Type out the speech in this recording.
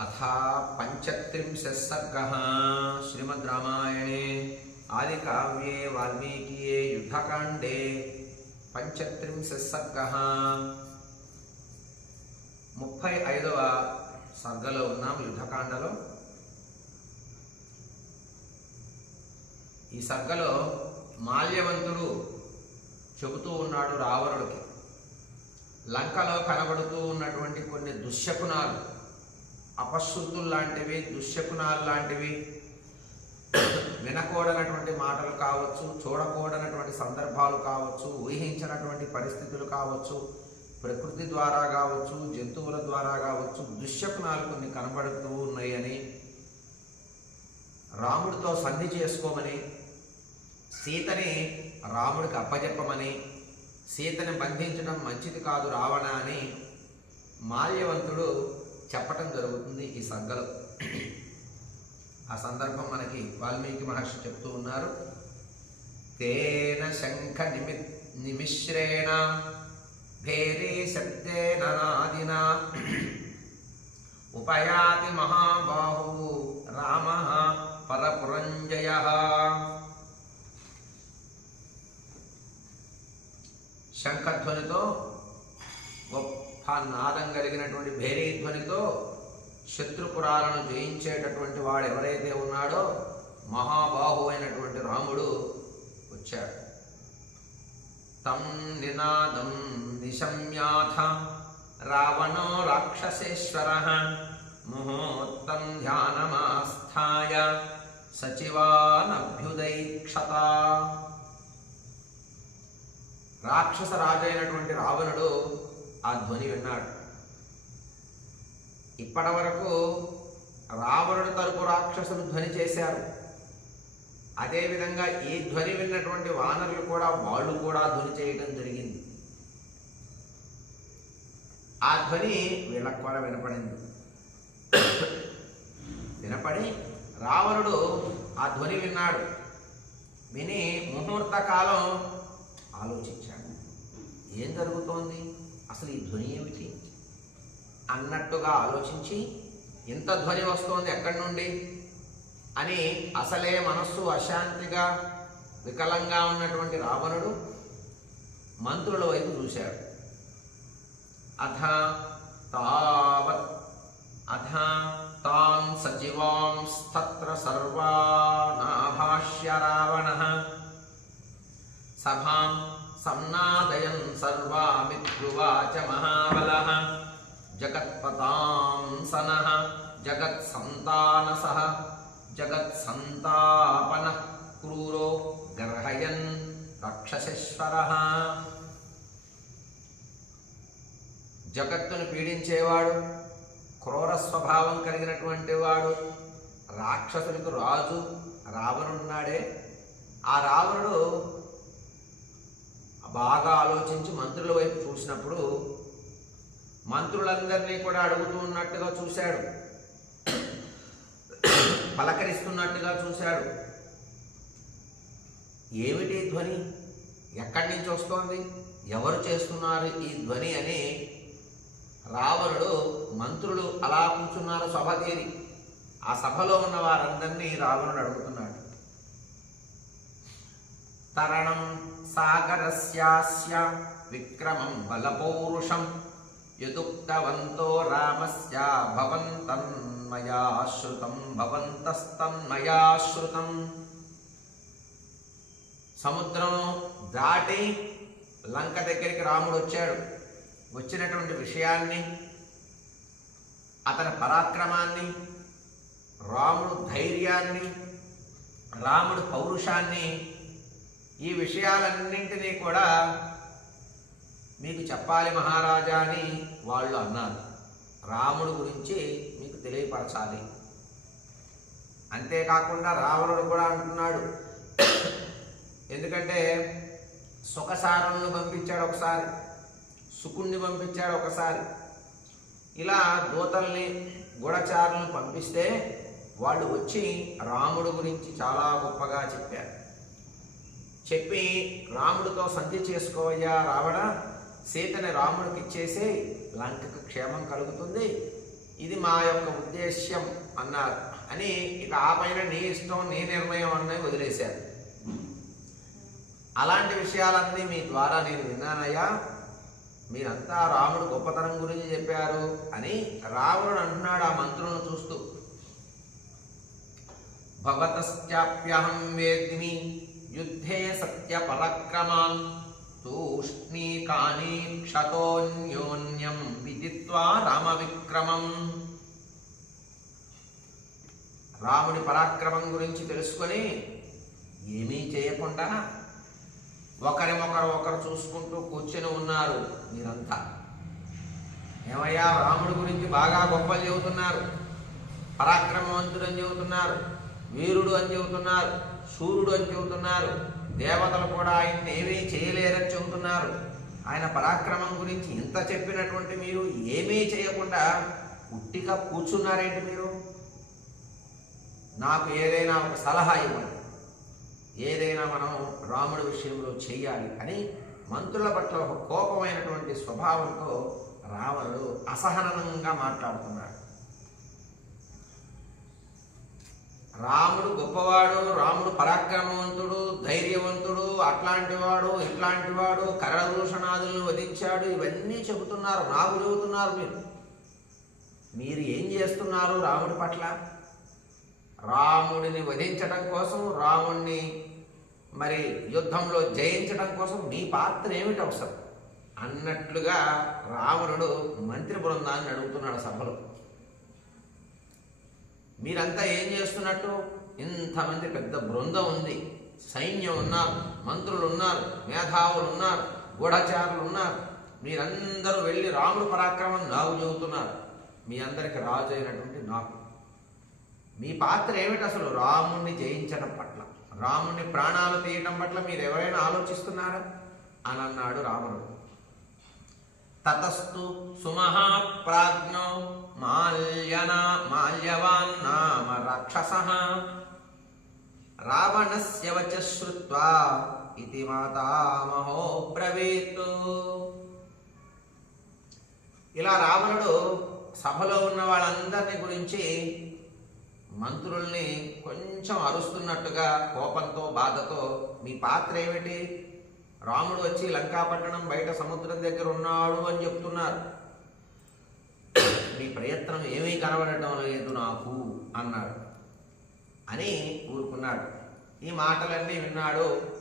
అథ పంచత్రింశः सर्गः श्रीमद् रामायणे आदिकाव्ये वाल्मीकिये युद्धकाण्डे పంచత్రింశः सर्गः ముప్పై ఐదవ సర్గలో ఉన్నాం యుద్ధకాండలో ఈ సర్గలో మాల్యవంతుడు చెబుతూ ఉన్నాడు రావణుడికి లంకలో కనబడుతూ ఉన్నటువంటి కొన్ని దుశ్శకునాలు అపశుద్ధులు లాంటివి దుశ్శకునాలు లాంటివి వినకూడనటువంటి మాటలు కావచ్చు చూడకూడనటువంటి సందర్భాలు కావచ్చు ఊహించినటువంటి పరిస్థితులు కావచ్చు ప్రకృతి ద్వారా కావచ్చు జంతువుల ద్వారా కావచ్చు దుశ్శకునాలు కొన్ని కనబడుతూ ఉన్నాయని రాముడితో సంధి చేసుకోమని సీతని రాముడికి అప్పజెప్పమని సీతని బంధించడం మంచిది కాదు రావణ అని మాల్యవంతుడు చెప్పటం జరుగుతుంది ఈ సంఘలో ఆ సందర్భం మనకి వాల్మీకి మహర్షి చెప్తూ ఉన్నారు. తేన శంఖ నిమి నిమిశ్రేణ భేరీ శబ్దేన నాదిన ఉపయా నాదం కలిగినటువంటి భేరీధ్వనితో శత్రుపురాలను జయించేటటువంటి వాడు ఎవరైతే ఉన్నాడో మహాబాహు అయినటువంటి రాముడు వచ్చాడు. తం నినాదం నిశమ్యాథ రావణో రాక్షసేశ్వర ముహూర్తం ధ్యానమాస్థాయ సచివానభ్యుదైక్షత. రాక్షస రాజైనటువంటి రావణుడు ఆ ధ్వని విన్నాడు. ఇప్పటి వరకు రావణుడు తరపు రాక్షసులు ధ్వని చేశారు. అదేవిధంగా ఈ ధ్వని విన్నటువంటి వానరులు కూడా వాళ్ళు కూడా ధ్వని చేయడం జరిగింది. ఆ ధ్వని వీళ్ళకు కూడా వినపడింది. వినపడి రావణుడు ఆ ధ్వని విన్నాడు. విని ముహూర్త కాలం ఆలోచించాడు. ఏం జరుగుతోంది? అసలు ఈ ధ్వని ఏమిటి? అన్నట్టుగా ఆలోచించి ఇంత ధ్వని వస్తోంది ఎక్కడి నుండి? అని అసలే మనస్సు అశాంతిగా వికలంగా ఉన్నటువంటి రావణుడు మంత్రుల వైపు చూశాడు. అథ తావత్ అథ తాన్ సజీవాంస్తత్ర సర్వానాభాష్య రావణ. సభాం సన్నాదయన్ సర్వామిత్రువాచ మహాబల జగత్పతాం సనః జగత్సంతానసః జగత్సంతాపన క్రూరో గర్హయన్ రాక్షసేశ్వరః జగత్తును పీడించేవాడు క్రూర స్వభావం కలిగినటువంటి వాడు రాక్షసులకు రాజు రావణున్నాడే ఆ రావణుడు బాగా ఆలోచించి మంత్రుల వైపు చూసినప్పుడు మంత్రులందరినీ కూడా అడుగుతూ ఉన్నట్టుగా చూశాడు. పలకరిస్తున్నట్టుగా చూశాడు. ఏమిటి ధ్వని? ఎక్కడి నుంచి వస్తోంది? ఎవరు చేస్తున్నారు ఈ ధ్వని అని రావణుడు మంత్రులు అలా కూర్చున్నారు సభ తీరి. ఆ సభలో ఉన్న వారందరినీ రావణుడు అడుగుతున్నాడు. తరణం సాగరస్యాస్య విక్రమం బలపౌరుషం. యదుక్తవంతో రామస్య భవంతన్మయా శ్రుతం భవంతస్తన్మయా శ్రుతం సముద్రం దాటి లంక దగ్గరికి రాముడు వచ్చాడు. వచ్చినటువంటి విషయాన్ని అతని పరాక్రమాన్ని రాముడు ధైర్యాన్ని రాముడు పౌరుషాన్ని ఈ విషయాలన్నింటినీ కూడా మీకు చెప్పాలి మహారాజా అని వాళ్ళు అన్నారు. రాముడు గురించి మీకు తెలియపరచాలి. అంతేకాకుండా రావణుడు కూడా అంటున్నాడు. ఎందుకంటే సుఖసారులను పంపించాడు ఒకసారి సుకుణ్ణి పంపించాడు ఒకసారి. ఇలా దూతల్ని గూఢచారులను పంపిస్తే వాళ్ళు వచ్చి రాముడు గురించి చాలా గొప్పగా చెప్పారు. చెప్పి రాముడితో సంధి చేసుకోవయ్యా రావణ సీతని రాముడికి ఇచ్చేసి లంకకు క్షేమం కలుగుతుంది. ఇది మా యొక్క ఉద్దేశ్యం అన్నారు అని ఇక ఆ పైన నీ ఇష్టం నీ నిర్ణయం అన్నీ వదిలేశారు. అలాంటి విషయాలన్నీ మీ ద్వారా నేను విన్నానయ్యా. మీరంతా రాముడు గొప్పతనం గురించి చెప్పారు అని రావణుడు అంటున్నాడు ఆ మంత్రులను చూస్తూ. భవతశ్చాప్యహం వేద్మి యుద్ధే సత్య పరక్రమాన్ తూష్ణీకాని క్షతోన్యోన్యం విదిత్వా రామ విక్రమం రాముడి పరాక్రమం గురించి తెలుసుకొని ఏమీ చేయకుండా ఒకరినొకరు ఒకరు చూసుకుంటూ కూర్చొని ఉన్నారు మీరంతా. ఏమయ్యా రాముడి గురించి బాగా గొప్పలు చెబుతున్నారు పరాక్రమవంతుడు అని చెబుతున్నారు వీరుడు అని చెబుతున్నారు సూర్యుడు అని చెబుతున్నారు. దేవతలు కూడా ఆయన్ని ఏమీ చేయలేరని చెబుతున్నారు. ఆయన పరాక్రమం గురించి ఇంత చెప్పినటువంటి మీరు ఏమీ చేయకుండా ఉట్టిగా కూర్చున్నారేంటి మీరు? నాకు ఏదైనా ఒక సలహా ఇవ్వండి. ఏదైనా మనం రాముడి విషయంలో చేయాలి అని మంత్రుల పట్ల ఒక కోపమైనటువంటి స్వభావంతో రావణుడు అసహనంగా మాట్లాడుతున్నాడు. రాముడు గొప్పవాడు రాముడు పరాక్రమవంతుడు ధైర్యవంతుడు అట్లాంటి వాడు ఇట్లాంటి వాడు కరదూషణాదులను వధించాడు ఇవన్నీ చెబుతున్నారు నాకు చెబుతున్నారు మీరు. మీరు ఏం చేస్తున్నారు రాముడి పట్ల? రాముడిని వధించడం కోసం రాముణ్ణి మరి యుద్ధంలో జయించడం కోసం మీ పాత్ర ఏమిటి అవసరం అన్నట్లుగా రావణుడు మంత్రి బృందాన్ని అడుగుతున్నాడు సభలో. మీరంతా ఏం చేస్తున్నట్టు? ఇంతమంది పెద్ద బృందం ఉంది. సైన్యం ఉన్నారు మంత్రులు ఉన్నారు మేధావులు ఉన్నారు గూఢచారులు ఉన్నారు. మీరందరూ వెళ్ళి రాముడు పరాక్రమం నాకు చెబుతున్నారు. మీ అందరికి రాజు అయినటువంటి నాకు. మీ పాత్ర ఏమిటి అసలు? రాముణ్ణి జయించడం పట్ల. రాముణ్ణి ప్రాణాలు తీయటం పట్ల మీరు ఎవరైనా ఆలోచిస్తున్నారా? అని అన్నాడు రావణుడు. తతస్తు సుమహాప్రాజ్ఞో మాల్యన మాల్యవాన్ నామ రాక్షస. రావణస్య వచ శ్రుత్వా ఇది మాతామహో బ్రవీత్. ఇలా రావణుడు సభలో ఉన్న వాళ్ళందరినీ గురించి మంత్రుల్ని కొంచెం అరుస్తున్నట్టుగా కోపంతో బాధతో మీ పాత్ర ఏమిటి? రాముడు వచ్చి లంకాపట్టణం బయట సముద్రం దగ్గర ఉన్నాడు అని చెప్తున్నారు. మీ ప్రయత్నం ఏమీ కనబడటం లేదు నాకు అన్నాడు. అని ఊరుకున్నాడు. ఈ మాటలన్నీ విన్నాడు